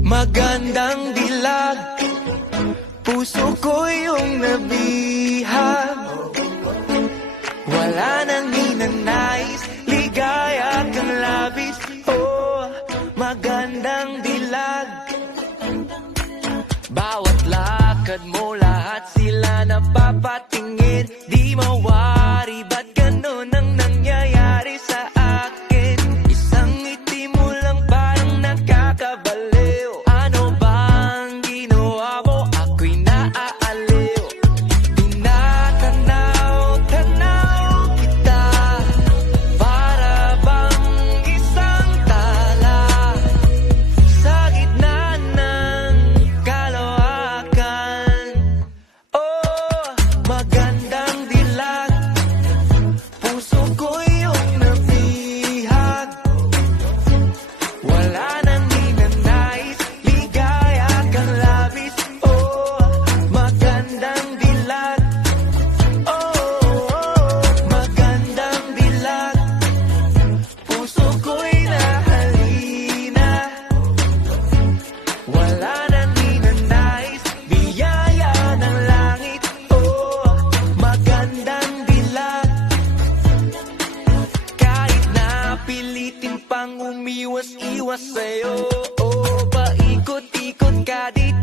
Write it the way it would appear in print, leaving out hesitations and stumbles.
Magandang dilag, puso ko yung nabihag. Wala nang ninanais, ligaya kang labis. Oh, magandang dilag. Bawat lakad mo, lahat sila napapatingin. Di mawari, ba't ganun ang nangyayari sa akin? Isang ngiti mo lang parang nakakabaliw. Ano bang ginawa mo? Ako'y naaaliw. Tinatanaw-tanaw kita, para bang isang tala sa gitna ng kalawakan. Oh, magandang dilag, puso ko yung nabihag. Wala nang ninanais, ligaya kang labis. Oh, magandang dilag. Oh, magandang dilag, puso ko'y nahalina. Wala nang ninanais, biyaya ng langit. Oh, magandang dilag. Kahit na pilitin pang umiwas-iwas sa'yo, oh, paikot-ikot ka dito